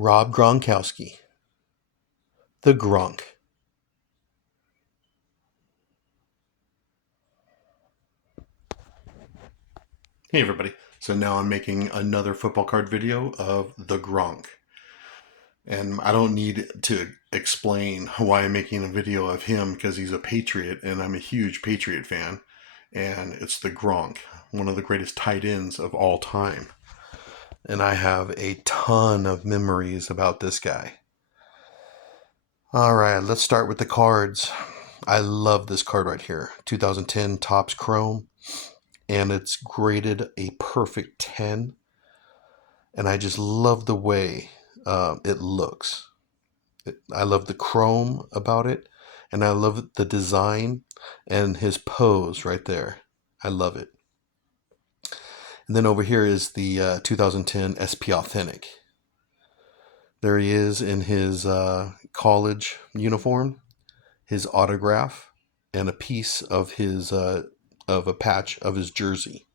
Rob Gronkowski, the Gronk. Hey everybody. So now I'm making another football card video of the Gronk. And I don't need to explain why I'm making a video of him because he's a Patriot and I'm a huge Patriot fan. And it's the Gronk, one of the greatest tight ends of all time. And I have a ton of memories about this guy. All right, let's start with the cards. I love this card right here, 2010 Topps Chrome, and it's graded a perfect 10. And I just love the way it looks. I love the chrome about it, and I love the design and his pose right there. I love it. And then over here is the 2010 SP Authentic. There he is in his college uniform, his autograph, and a piece of his of a patch of his jersey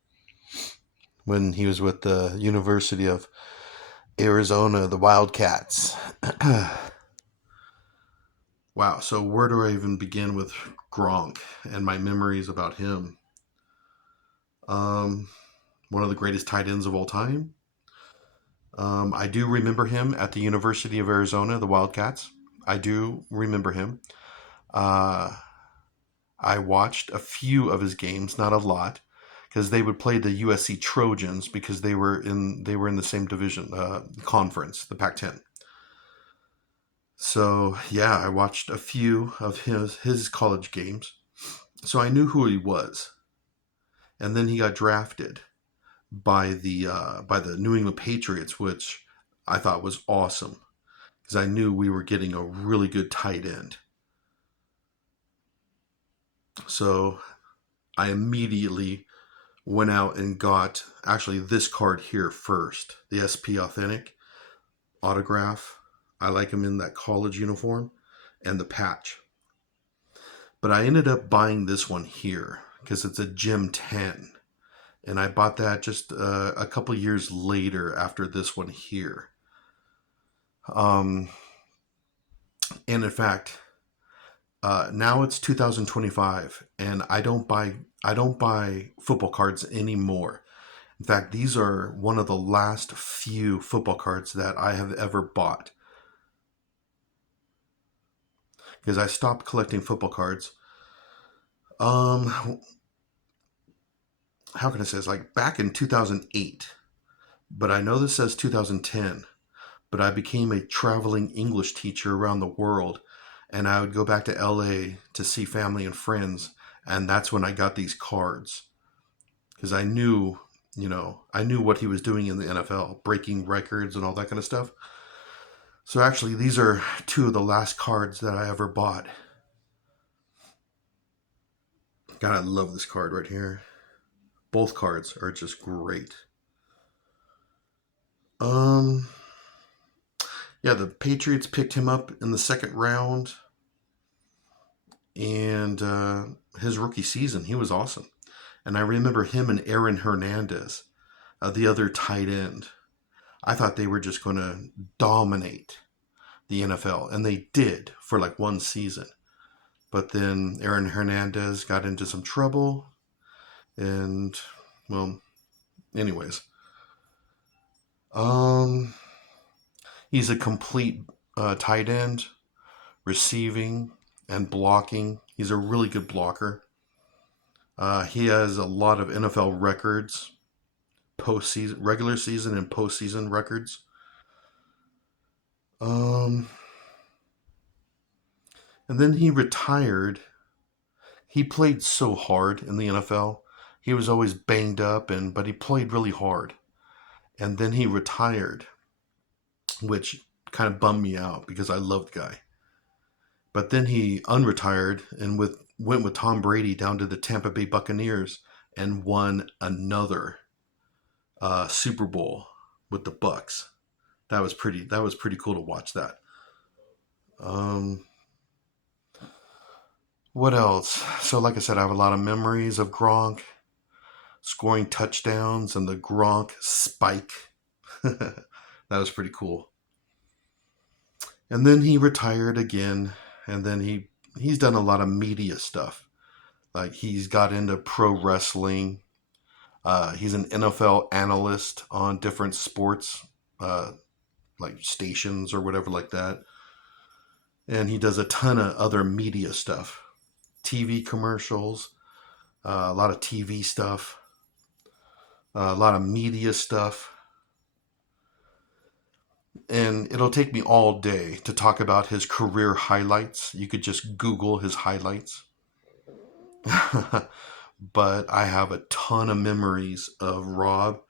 when he was with the University of Arizona, the Wildcats. Wow, so where do I even begin with Gronk and my memories about him? One of the greatest tight ends of all time. I do remember him at the University of Arizona, the Wildcats. I do remember him. Uh, I watched a few of his games, not a lot, because they would play the USC Trojans because they were in the same division conference, the Pac-10. So yeah, I watched a few of his college games, so I knew who he was. And then he got drafted by the New England Patriots, which I thought was awesome because I knew we were getting a really good tight end. So I immediately went out and got actually this card here first, the SP Authentic autograph. I like him in that college uniform and the patch. But I ended up buying this one here because it's a Gem 10. And I bought that just a couple years later after this one here. Um, and in fact, now it's 2025, and I don't buy football cards anymore. In fact, these are one of the last few football cards that I have ever bought because I stopped collecting football cards. Um, how can I say this? Like back in 2008, but I know this says 2010. But I became a traveling English teacher around the world, and I would go back to LA to see family and friends, and that's when I got these cards because I knew what he was doing in the NFL, breaking records and all that kind of stuff. So actually, these are two of the last cards that I ever bought. God, I love this card right here. Both cards are just great. Um, yeah, the Patriots picked him up in the second round, and his rookie season, he was awesome. And I remember him and Aaron Hernandez, the other tight end. I thought they were just going to dominate the NFL, and they did for like one season. But then Aaron Hernandez got into some trouble, and well, anyways, um, he's a complete tight end, receiving and blocking. He's a really good blocker. He has a lot of NFL records, postseason, regular season, and postseason records. Um, and then he retired. He played so hard in the NFL. He was always banged up, but he played really hard. And then he retired, which kind of bummed me out because I loved the guy. But then he unretired and went with Tom Brady down to the Tampa Bay Buccaneers and won another Super Bowl with the Bucks. That was pretty. That was pretty cool to watch that. Um, what else? So, like I said, I have a lot of memories of Gronk scoring touchdowns and the Gronk spike. That was pretty cool. And then he retired again, and then he's done a lot of media stuff. Like he's got into pro wrestling. He's an NFL analyst on different sports, uh, like stations or whatever like that. And he does a ton of other media stuff, TV commercials, a lot of TV stuff, a lot of media stuff. And it'll take me all day to talk about his career highlights. You could just Google his highlights. But I have a ton of memories of Rob,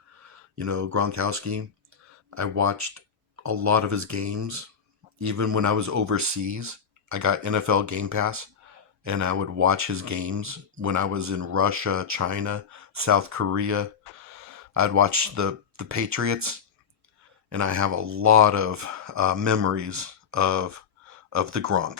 Gronkowski. I watched a lot of his games. Even when I was overseas, I got NFL Game Pass and I would watch his games when I was in Russia, China, South Korea. I'd watch the Patriots, and I have a lot of memories of the Gronk.